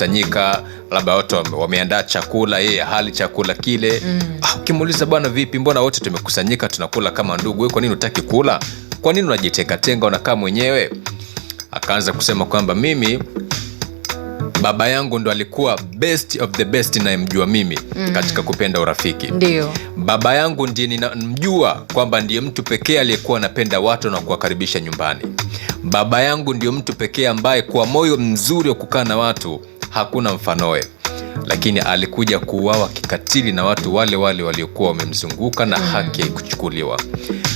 wamekusanyika, labda watu wameandaa chakula, yeye hali chakula kile. Ukimuuliza bwana vipi, mbona wote tumekusanyika tunakula kama ndugu, wewe kwa nini hutaki kula? Kwa nini unajitenga unakaa mwenyewe? Akaanza kusema kwamba mimi baba yangu ndo alikuwa best of the best nayemjua mimi katika kupenda urafiki. Ndio. Baba yangu ndiye ninamjua kwamba ndiye mtu pekee aliyekuwa anapenda watu na kuwakaribisha nyumbani. Baba yangu ndio mtu pekee ambaye kwa moyo mzuri wa kukaa na watu hakuna mfanoe. Lakini alikuja kuuawa kikatili na watu wale wale waliokuwa wamemzunguka na haki kuchukuliwa.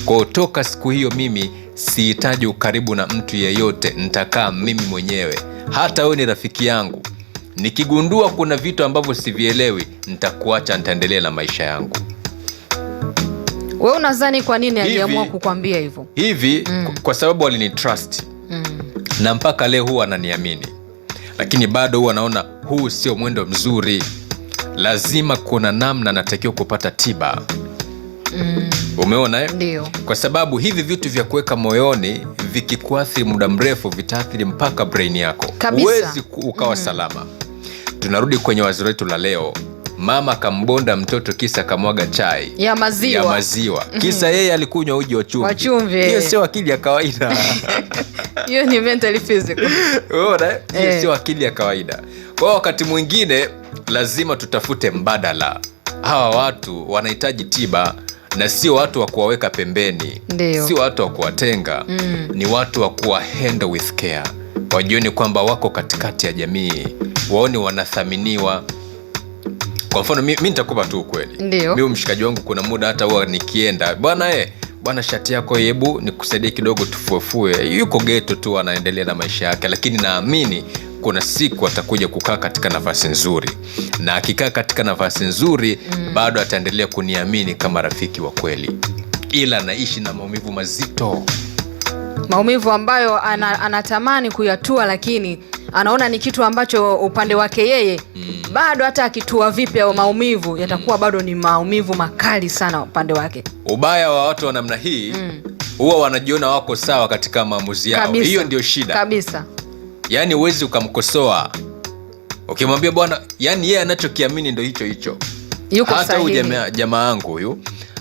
Kwa toka siku hiyo mimi sihitaji ukaribu na mtu yeyote, nitakaa mimi mwenyewe. Hata wewe ni rafiki yangu, nikigundua kuna vitu ambavyo sivielewi, nitakuacha, nitaendelea na maisha yangu. Wewe unadhani kwa nini aliamua kukwambia hivyo? Hivi kwa sababu walinitrust. Na mpaka leo huwa ananiamini. Lakini bado huwa naona huu sio mwendo mzuri. Lazima kuna namna natakiwa kupata tiba. Umeona eh? Ndio. Kwa sababu hivi vitu vya kuweka moyoni vikikuathiri muda mrefu vitaathiri mpaka brain yako. Huwezi ukawa salama. Tunarudi kwenye wazo letu la leo. Mama kambonda mtoto kisa kamwaga chai ya maziwa. Kisa yeye alikunywa uji wa chumvi. Hiyo sio akili ya kawaida. Hiyo ni mentally physical. Unaona? Hiyo sio akili ya kawaida. Kwa wakati mwingine lazima tutafute mbadala. Hawa watu wanahitaji tiba na sio watu wa kuwaweka pembeni. Sio watu wa kuwatenga. Ni watu wa kuwa handle with care. Wajioni kwamba wako katikati ya jamii. Waone wanathaminiwa. Kwa mfano mimi nitakupa tu ukweli. Mimi mshikaji wangu kuna muda hata huwa nikienda, bwana shati yako hebu nikusaidie kidogo tufuefue. Yuko ghetto tu anaendelea na maisha yake, lakini naamini kuna siku atakuja kukaa katika nafasi nzuri. Na akikaa katika nafasi nzuri bado ataendelea kuniamini kama rafiki wa kweli. Ila naishi na maumivu mazito. Maumivu ambayo anatamani kuyatua, lakini anaona ni kitu ambacho upande wake yeye bado hata akitua vipi au maumivu yatakuwa bado ni maumivu makali sana upande wake. Ubaya wa watu wa namna hii huwa wanajiona wako sawa katika maamuzi yao. Hiyo ndio shida. Kabisa. Yaani huwezi ukamkosoa. Ukimwambia bwana, yani yeye anachokiamini ndio hicho. Hata huyu jamaa yangu huyu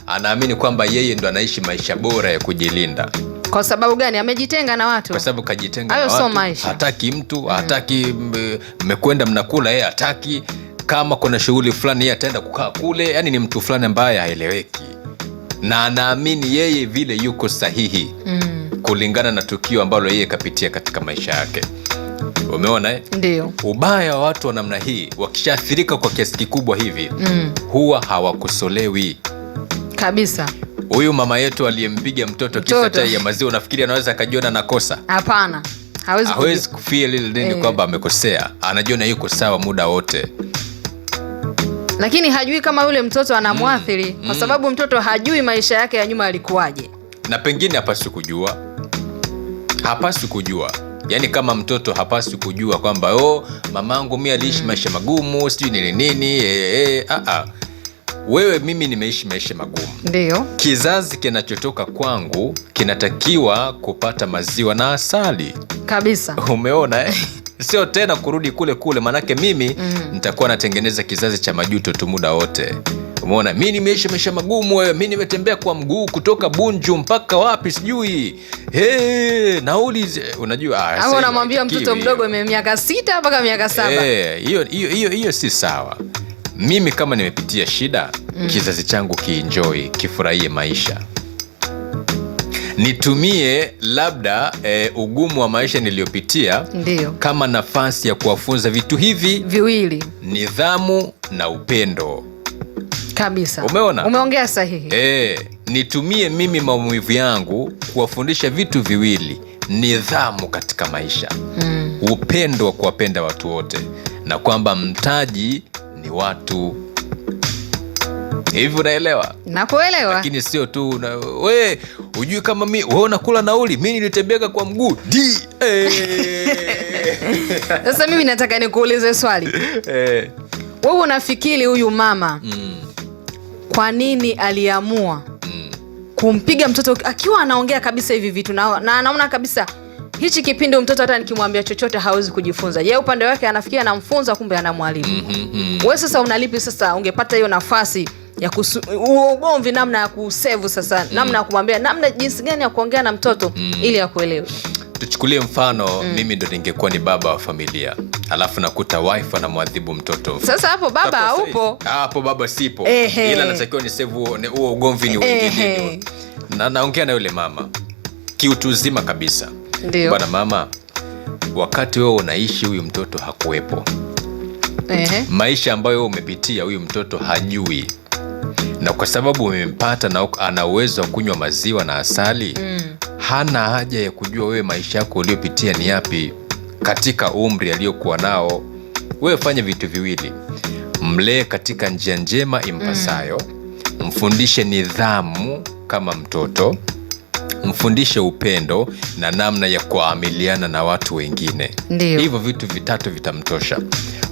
anaamini kwamba yeye ndo anaishi maisha bora ya kujilinda. Kwa sababu gani? Amejitenga na watu. Kwa sababu kajitenga na watu. Hataki mtu, hataki mmekwenda mnakula, yeye hataki. Kama kuna shughuli fulani yeye ataenda kukaa kule. Yani ni mtu fulani ambaye haeleweki. Na anaamini yeye vile yuko sahihi. Kulingana na tukio ambalo yeye kapitia katika maisha yake. Umeona eh? Ndio. Ubaya wa watu wa namna hii wakishaathirika kwa kiasi kikubwa hivi huwa hawakosolewi. Kabisa. Huyu mama yetu aliyempiga mtoto kisa chai ya maziwa, unafikiri anaweza akajiona nakosa? Hapana. Hawezi kufia lile nini kwamba amekosea. Anajiona yuko sawa muda wote. Lakini hajui kama yule mtoto anamuathiri kwa sababu mtoto hajui maisha yake ya nyuma alikuwaje. Na pengine hapaswi kujua. Hapaswi kujua. Yaani kama mtoto hapaswi kujua kwamba mamangu mimi aliishi maisha magumu, sijui nini. Wewe mimi nimeishi maisha magumu. Ndio. Kizazi kinachotoka kwangu kinatakiwa kupata maziwa na asali. Kabisa. Umeona eh? Sio tena kurudi kule manake mimi nitakuwa natengeneza kizazi cha majuto tu muda wote. Umeona, mimi nimeishi maisha magumu, mimi nimetembea kwa mguu kutoka Bunju mpaka wapi sijui. Nauli unajua hapo unamwambia mtoto mdogo miaka 6 mpaka miaka 7. Hiyo si sawa. Mimi kama nimepitia shida, kizazi changu kienjoy, kifurahie maisha. Nitumie labda ugumu wa maisha niliyopitia kama nafasi ya kuwafunza vitu hivi viwili: nidhamu na upendo. Kabisa. Umeona? Umeongea sahihi. Nitumie mimi maumivu yangu kuwafundisha vitu viwili: nidhamu katika maisha, upendo wa kuwapenda watu wote, na kwamba mtaji ni watu. Hivi unaelewa? Nakuelewa. Lakini sio tu ujui kama wewe unakula nauli, mimi nilitembea kwa mguu. Sasa mimi nataka nikuulize swali. Wewe unafikiri huyu mama kwa nini aliamua kumpiga mtoto akiwa anaongea kabisa hivi vitu na anaona kabisa hichi kipindi mtoto hata nikimwambia chochote hawezi kujifunza. Yeye upande wake anafikia anamfunza, kumbe ana mwalimu. Wewe sasa unalipi sasa ungepata hiyo nafasi ya ugomvi, namna ya kusave sasa, namna ya kumwambia, namna jinsi gani ya kuongea na mtoto ili akuelewe. Tuchukulie mfano mimi ndo ningekuwa ni baba wa familia, alafu nakuta wife anamwadhibu mtoto. Sasa hapo baba haupo. Hapo baba sipo. Ila natakiwa ni save huo ugomvi ni uingilio. Na naongea na yule mama kiutu uzima kabisa. Ndio. Bwana mama, wakati wewe unaishi huyu mtoto hakuwepo. Maisha ambayo wewe umepitia huyu mtoto hajui. Na kwa sababu umempata na ana uwezo wa kunywa maziwa na asali, hana haja ya kujua wewe maisha yako uliyopitia ni yapi katika umri aliyokuwa nao. Wewe fanya vitu viwili: mlee katika njia njema impasayo, mfundishe nidhamu kama mtoto, mfundishe upendo na namna ya kuamiliana na watu wengine. Hivyo vitu vitatu vitamtosha.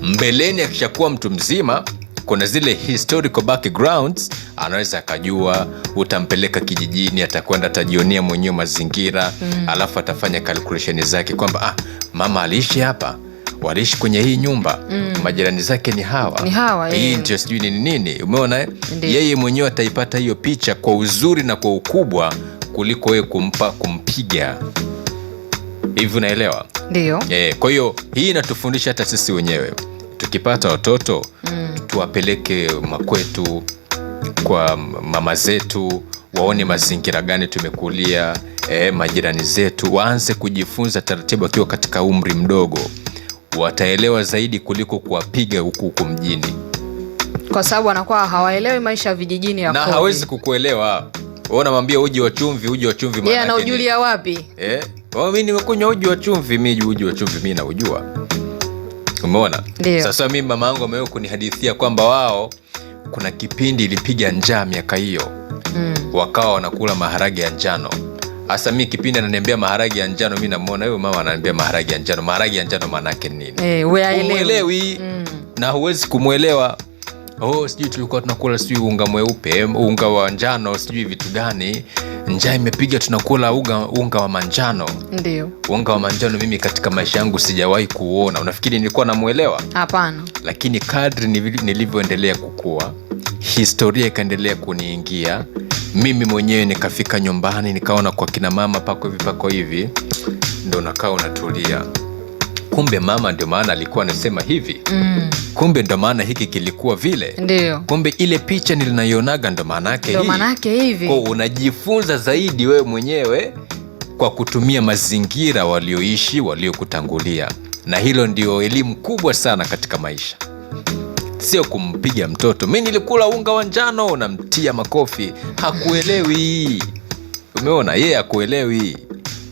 Mbeleni akishakuwa mtu mzima, kuna zile historical backgrounds, anaweza akajua, utampeleka kijijini, atakwenda atajionea mwenyewe mazingira, alafu atafanya calculation zake kwamba mama aliishi hapa, waliishi kwenye hii nyumba, majirani zake ni hawa, hii ndio sijui ni nini. Umeona? Yeye mwenyewe ataipata hiyo picha kwa uzuri na kwa ukubwa kuliko wewe kumpiga. Hivi unaelewa? Ndio. Kwa hiyo hii inatufundisha hata sisi wenyewe tukipata watoto tuwapeleke makwetu kwa mama zetu, waone mazingira gani tumekulia, majirani zetu, waanze kujifunza taratibu akiwa katika umri mdogo. Wataelewa zaidi kuliko kuwapiga huku mjini, kwa sababu anakuwa hawaelewi maisha ya vijijini ya na hawezi kukuelewa. Wewe unamwambia uji wa chumvi maana yeye anaujulia wapi? Mimi nimekunywa uji wa chumvi, mimi naujua. Umeona? Sasa mimi mama yangu amewahi kunihadithia kwamba wao kuna kipindi ilipiga njaa miaka hiyo, wakawa wanakula maharage ya njano. Hasa mimi kipindi ananiambia maharage ya njano, mimi namuona huyo mama ananiambia maharage ya njano. Maharage ya njano maana yake nini? Uelewi. Na huwezi kumuelewa. Sijui tulikuwa tunakula sijui unga mweupe, unga wa njano, sijui vitu gani. Njaa imepiga tunakula unga wa manjano. Ndio. Unga wa manjano mimi katika maisha yangu sijawahi kuona. Unafikiri nilikuwa namuelewa? Hapana. Lakini kadri nilivyoendelea kukua, historia ikaendelea kuniingia. Mimi mwenyewe nikafika nyumbani, nikaona kwa kina mama pako hivi, ndo nakaa unatulia. Kumbe mama ndio maana alikuwa anasema hivi. Kumbe ndo maana hiki kilikuwa vile. Ndio. Kumbe ile picha nilinayonaga ndo maana yake hivi. Kwa unajifunza zaidi wewe mwenyewe kwa kutumia mazingira walioishi waliokutangulia. Na hilo ndio elimu kubwa sana katika maisha. Sio kumpiga mtoto. Mimi nilikula unga wa njano, unamtia makofi. Hakuelewi. Umeona? Yeye hakuelewi.